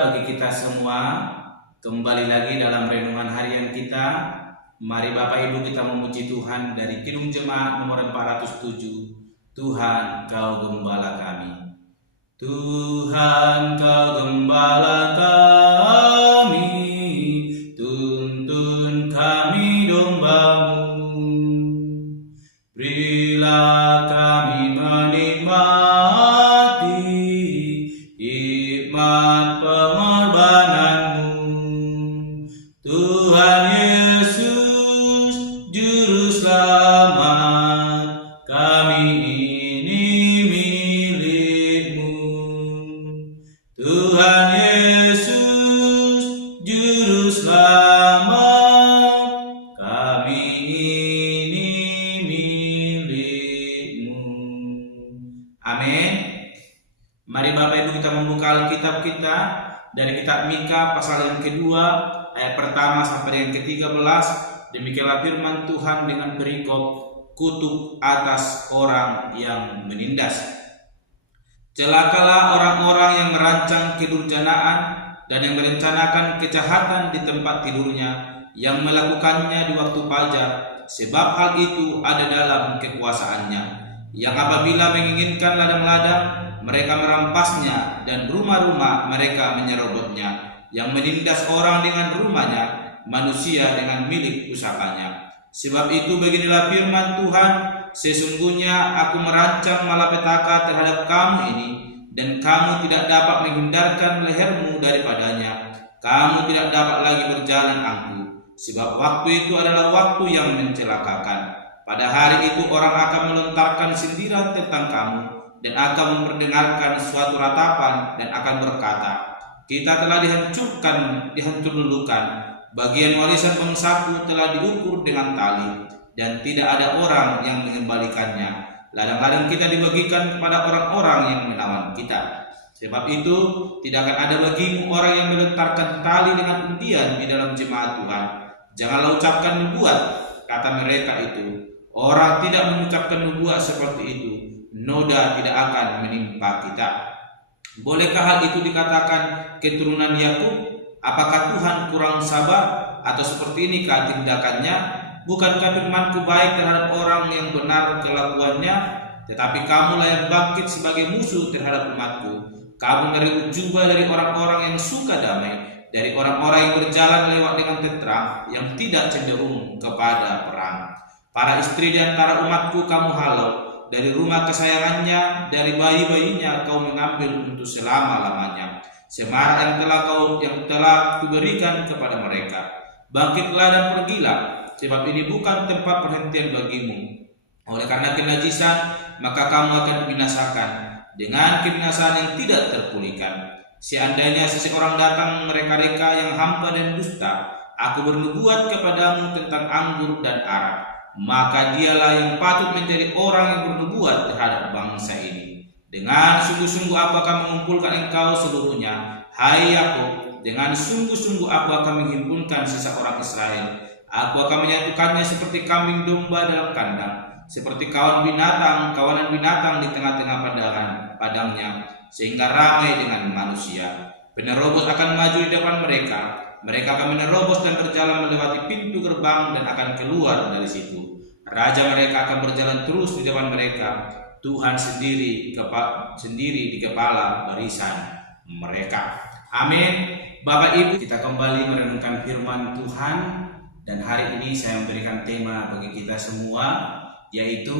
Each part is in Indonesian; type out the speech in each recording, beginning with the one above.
bagi kita semua. Kembali lagi dalam renungan harian kita. Mari Bapak Ibu kita memuji Tuhan dari Kidung Jemaat nomor 407. Tuhan Kau Gembala kami. Tuhan Kau Gembala kami, tuntun kami domba-Mu. Berilah kami menikmati hikmat pengorbanan-Mu. Tuhan Yesus Juru Selamat, kami ini milik-Mu. Tuhan Yesus Juru Selamat, kami ini milik-Mu. Amin. Mari Bapak Ibu kita membuka Alkitab kita dari kitab Mika pasal yang kedua ayat pertama sampai dengan ke-13. Demikianlah firman Tuhan dengan perikop kutuk atas orang yang menindas. Celakalah orang-orang yang merancang kedurjanaan dan yang merencanakan kejahatan di tempat tidurnya, yang melakukannya di waktu fajar, sebab hal itu ada dalam kekuasaannya, yang apabila menginginkan ladang-ladang mereka merampasnya, dan rumah-rumah mereka menyerobotnya, yang menindas orang dengan rumahnya, manusia dengan milik pusakanya. Sebab itu beginilah firman Tuhan, sesungguhnya aku merancang malapetaka terhadap kamu ini, dan kamu tidak dapat menghindarkan lehermu daripadanya. Kamu tidak dapat lagi berjalan angkuh, sebab waktu itu adalah waktu yang mencelakakan. Pada hari itu orang akan melontarkan sindiran tentang kamu, dan akan memperdengarkan suatu ratapan, dan akan berkata, kita telah dihancur lulukan, bagian warisan bangsaku telah diukur dengan tali, dan tidak ada orang yang mengembalikannya. Ladang-ladang kita dibagikan kepada orang-orang yang menawan kita. Sebab itu tidak akan ada bagimu orang yang melontarkan tali dengan undian di dalam jemaat Tuhan. Janganlah ucapkan nubuat, kata mereka itu. Orang tidak mengucapkan nubuat seperti itu, noda tidak akan menimpa kita. Bolehkah hal itu dikatakan keturunan Yakub? Apakah Tuhan kurang sabar? Atau seperti inikah tindakannya? Bukankah firman-Ku baik terhadap orang yang benar kelakuannya? Tetapi kamulah yang bangkit sebagai musuh terhadap umat-Ku. Kamu merebut jubah dari orang-orang yang suka damai, dari orang-orang yang berjalan lewat dengan tenteram, yang tidak cenderung kepada perang. Para istri di antara umat-Ku kamu halau, dari rumah kesayangannya, dari bayi-bayinya kau mengambil untuk selama-lamanya. Semara yang telah kuberikan kepada mereka. Bangkitlah dan pergilah, sebab ini bukan tempat perhentian bagimu. Oleh karena kenajisan, maka kamu akan dibinasakan dengan kebinasaan yang tidak terpulihkan. Seandainya seseorang datang mereka-reka yang hamba dan dusta, aku bernubuat kepadamu tentang anggur dan arak, maka dialah yang patut menjadi orang yang bernubuat terhadap bangsa ini. Dengan sungguh-sungguh aku akan mengumpulkan engkau seluruhnya, hai Yakub. Dengan sungguh-sungguh aku akan menghimpunkan sisa orang Israel. Aku akan menyatukannya seperti kambing domba dalam kandang, seperti kawanan binatang di tengah-tengah padangnya, sehingga ramai dengan manusia. Penerobos akan maju di depan mereka. Mereka akan menerobos dan berjalan melewati pintu gerbang dan akan keluar dari situ. Raja mereka akan berjalan terus di depan mereka. Tuhan sendiri di kepala barisan mereka. Amin. Bapak Ibu, kita kembali merenungkan firman Tuhan, dan hari ini saya memberikan tema bagi kita semua, yaitu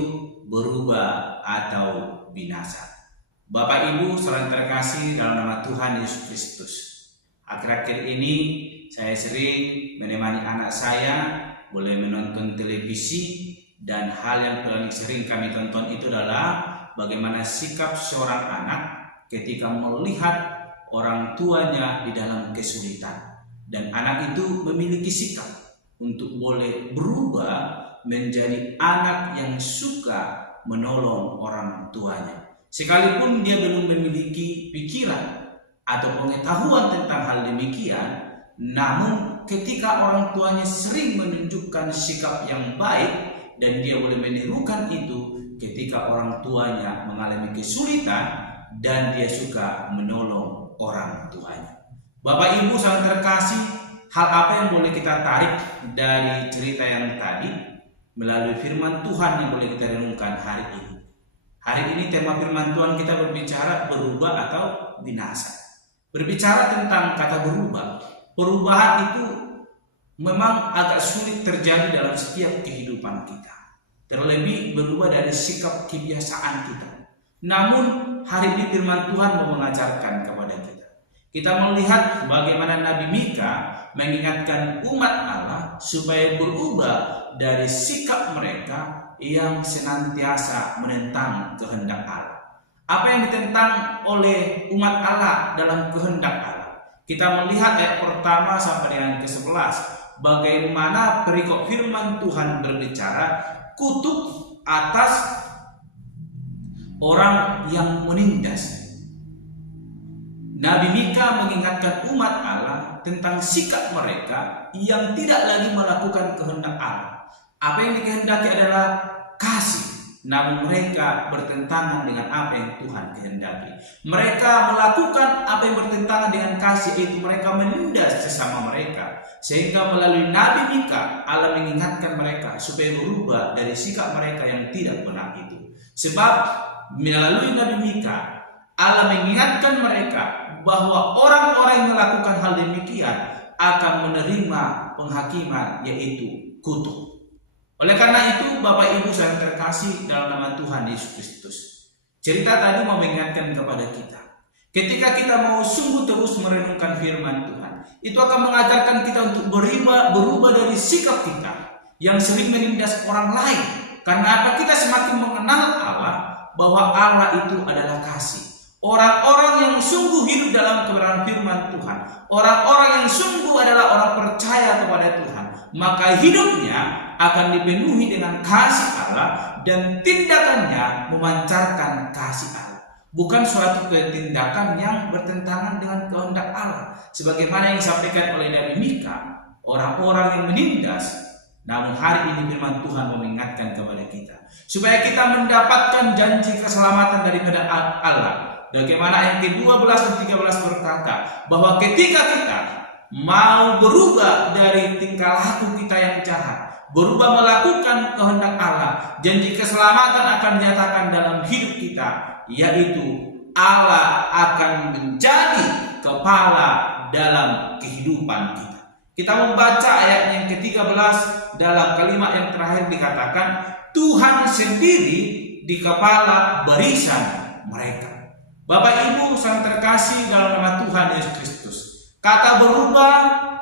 berubah atau binasa. Bapak Ibu saudara terkasih dalam nama Tuhan Yesus Kristus. Akhir-akhir ini saya sering menemani anak saya boleh menonton televisi, dan hal yang paling sering kami tonton itu adalah bagaimana sikap seorang anak ketika melihat orang tuanya di dalam kesulitan, dan anak itu memiliki sikap untuk boleh berubah menjadi anak yang suka menolong orang tuanya, sekalipun dia belum memiliki pikiran atau pengetahuan tentang hal demikian. Namun ketika orang tuanya sering menunjukkan sikap yang baik, dan dia boleh menirukan itu ketika orang tuanya mengalami kesulitan dan dia suka menolong orang tuanya. Bapak Ibu sangat terkasih, hal apa yang boleh kita tarik dari cerita yang tadi melalui firman Tuhan yang boleh kita renungkan hari ini? Hari ini tema firman Tuhan kita berbicara berubah atau binasa. Berbicara tentang kata berubah. Perubahan itu memang agak sulit terjadi dalam setiap kehidupan kita. Terlebih berubah dari sikap kebiasaan kita. Namun hari ini firman Tuhan mau mengajarkan kepada kita. Kita melihat bagaimana Nabi Mika mengingatkan umat Allah supaya berubah dari sikap mereka yang senantiasa menentang kehendak Allah. Apa yang ditentang oleh umat Allah dalam kehendak Allah? Kita melihat ayat pertama sampai dengan ke-11, bagaimana perikop firman Tuhan berbicara kutuk atas orang yang menindas. Nabi Mika mengingatkan umat Allah tentang sikap mereka yang tidak lagi melakukan kehendak Allah. Apa yang dikehendaki adalah kasih, namun mereka bertentangan dengan apa yang Tuhan kehendaki. Mereka melakukan apa yang bertentangan dengan kasih, yaitu mereka menindas sesama mereka. Sehingga melalui Nabi Mika, Allah mengingatkan mereka supaya berubah dari sikap mereka yang tidak benar itu. Sebab melalui Nabi Mika, Allah mengingatkan mereka bahwa orang-orang yang melakukan hal demikian akan menerima penghakiman, yaitu kutuk. Oleh karena itu, Bapak Ibu yang terkasih dalam nama Tuhan Yesus Kristus, cerita tadi mau mengingatkan kepada kita, ketika kita mau sungguh terus merenungkan firman Tuhan, itu akan mengajarkan kita untuk berubah dari sikap kita yang sering menindas orang lain. Karena apa? Kita semakin mengenal Allah, bahwa Allah itu adalah kasih. Orang-orang yang sungguh hidup dalam kebenaran firman Tuhan, orang-orang yang sungguh adalah orang percaya kepada Tuhan, maka hidupnya akan dipenuhi dengan kasih Allah dan tindakannya memancarkan kasih Allah. Bukan suatu tindakan yang bertentangan dengan kehendak Allah. Sebagaimana yang disampaikan oleh Nabi Mika, orang-orang yang menindas. Namun hari ini firman Tuhan mengingatkan kepada kita supaya kita mendapatkan janji keselamatan daripada Allah. Bagaimana ayat ke-12 dan 13 berkata bahwa ketika kita mau berubah dari tingkah laku kita yang jahat, berubah melakukan kehendak Allah, janji keselamatan akan dinyatakan dalam hidup kita, yaitu Allah akan menjadi kepala dalam kehidupan kita. Kita membaca ayat yang ke-13 dalam kalimat yang terakhir dikatakan Tuhan sendiri di kepala barisan mereka. Bapak Ibu yang terkasih dalam nama Tuhan Yesus Kristus, kata berubah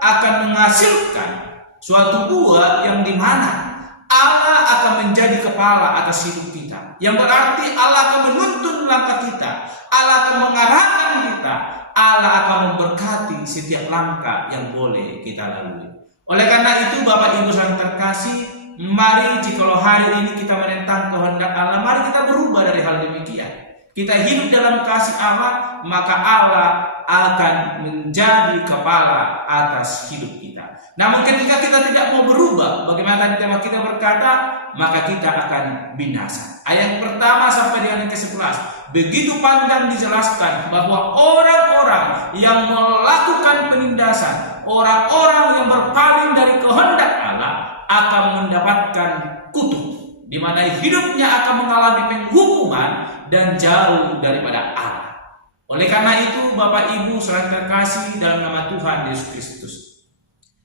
akan menghasilkan suatu buah yang dimana Allah akan menjadi kepala atas hidup kita. Yang berarti Allah akan menuntun langkah kita, Allah akan mengarahkan kita, Allah akan memberkati setiap langkah yang boleh kita lalui. Oleh karena itu Bapak Ibu yang terkasih, mari jikalau hari ini kita menentang kehendak Allah, mari kita berubah dari hal demikian. Kita hidup dalam kasih Allah, maka Allah akan menjadi kepala atas hidup kita. Namun ketika kita tidak mau berubah, bagaimana tadi tema kita berkata, maka kita akan binasa. Ayat pertama sampai dengan yang ke-11, begitu panjang dijelaskan bahwa orang-orang yang melakukan penindasan, orang-orang yang berpaling dari kehendak Allah akan mendapatkan kutuk, di mana hidupnya akan mengalami penghukuman dan jauh daripada Allah. Oleh karena itu Bapak Ibu saudara terkasih dalam nama Tuhan Yesus Kristus,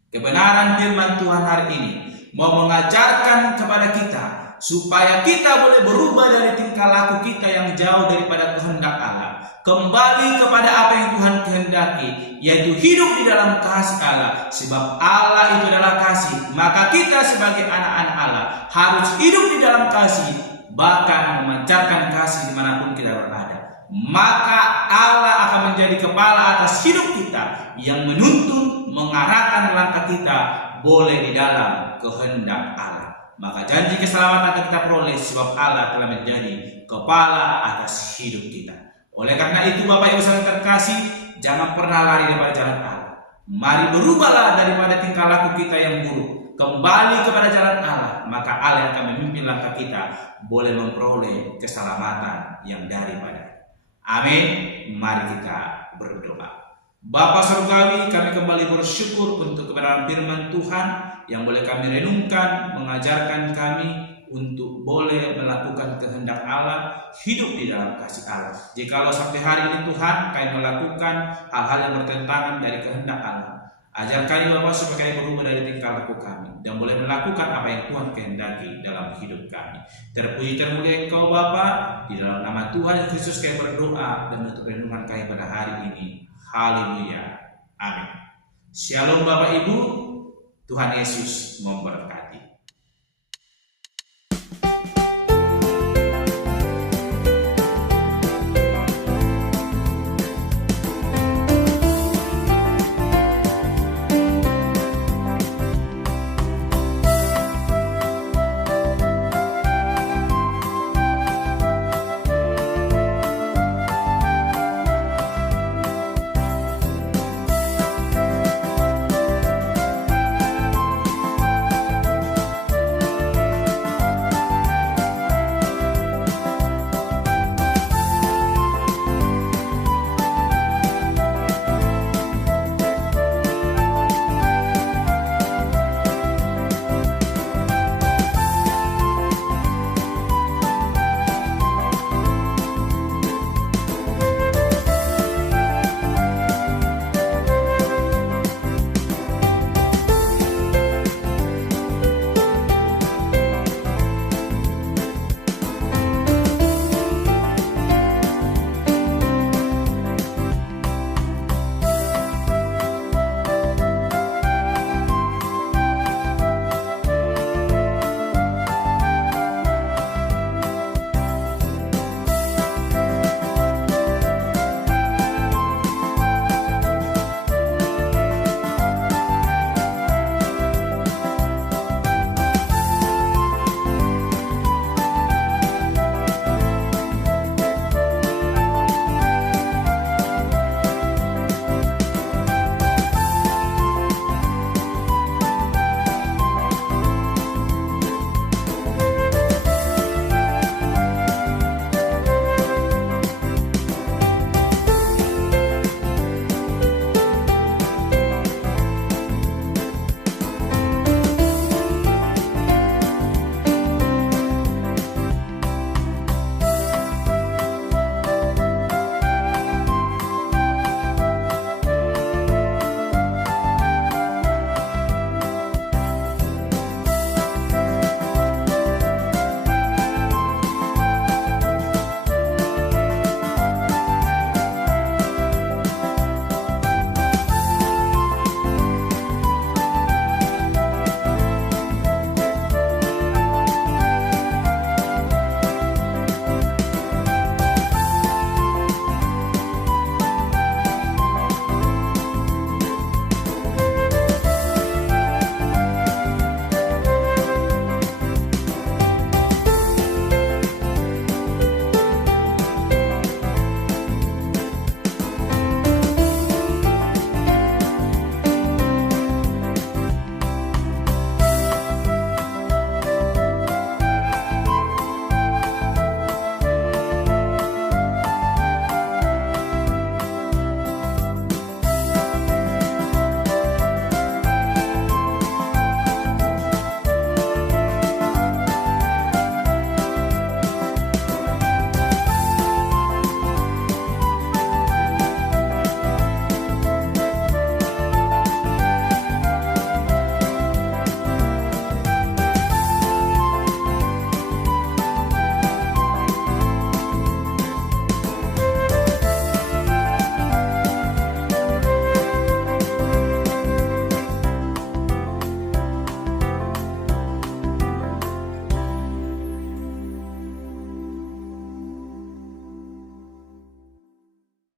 kebenaran firman Tuhan hari ini mau mengajarkan kepada kita supaya kita boleh berubah dari tingkah laku kita yang jauh daripada kehendak Allah, kembali kepada apa yang Tuhan kehendaki, yaitu hidup di dalam kasih Allah. Sebab Allah itu adalah kasih, maka kita sebagai anak-anak Allah harus hidup di dalam kasih, bahkan memancarkan kasih dimanapun kita berada. Maka Allah akan menjadi kepala atas hidup kita, yang menuntun, mengarahkan langkah kita boleh di dalam kehendak Allah. Maka janji keselamatan akan kita peroleh sebab Allah telah menjadi kepala atas hidup kita. Oleh karena itu Bapak Ibu yang terkasih, jangan pernah lari daripada jalan Allah. Mari berubahlah daripada tingkah laku kita yang buruk, kembali kepada jalan Allah, maka Allah akan memimpin langkah kita boleh memperoleh keselamatan yang daripada. Amin. Mari kita berdoa. Bapa Surgawi, kami kembali bersyukur untuk kebenaran firman Tuhan yang boleh kami renungkan, mengajarkan kami untuk boleh melakukan kehendak Allah, hidup di dalam kasih Allah. Jikalau sampai hari ini Tuhan kami melakukan hal-hal yang bertentangan dari kehendak Allah, ajar kami Bapa supaya kami berubah dari tingkah laku kami dan boleh melakukan apa yang Tuhan kehendaki dalam hidup kami. Terpuji termulia Engkau Bapa, di dalam nama Tuhan Yesus kami berdoa dan untuk renungan kami pada hari ini. Haleluya. Amin. Shalom Bapak Ibu, Tuhan Yesus memberkati.